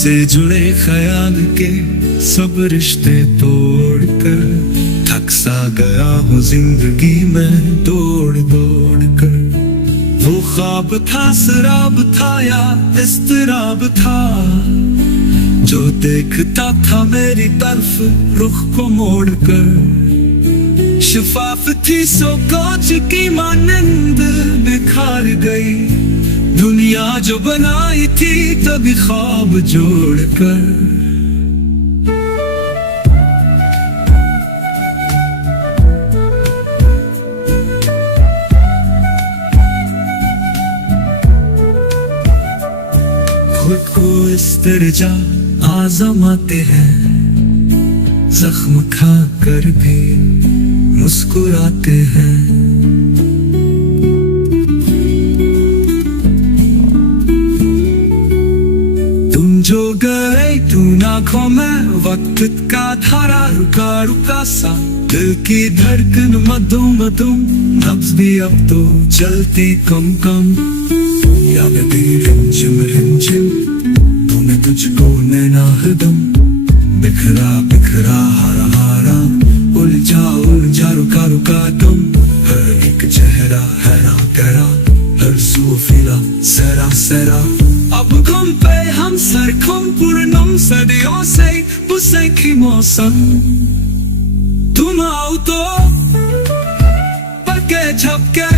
से जुड़े ख्याल के सब रिश्ते तोड़कर थक सा गया हूँ जिंदगी में दौड़ दौड़ कर। वो ख्वाब था शराब था या इज़्तिराब था, जो देखता था मेरी तरफ रुख को मोड़ कर। शफाफ थी सो कांच की मानंद बिखर गई, दुनिया जो बनाई थी तभी ख्वाब जोड़कर। खुद को इस दर्जा आजमाते हैं, जख्म खा कर भी मुस्कुराते हैं। तुम जो गए तू आँखों में वक्त का धारा रुका रुका सा, दिल की धड़कन मधुम मधुम नब्ज़ भी अब तो चलती कम कम। यादें भी रिमझिम रिमझिम, तूने तुझको नैना हरदम बिखरा बिखरा हारा हारा, उलझा उलझा रुका रुका तुम। हर एक चेहरा हैरा गहरा, हर सूफिला सरा सरा। अब गम पे हम सरखम पूर्णम सदियों से बुसे की मौसम। तुम आओ तो पके झपके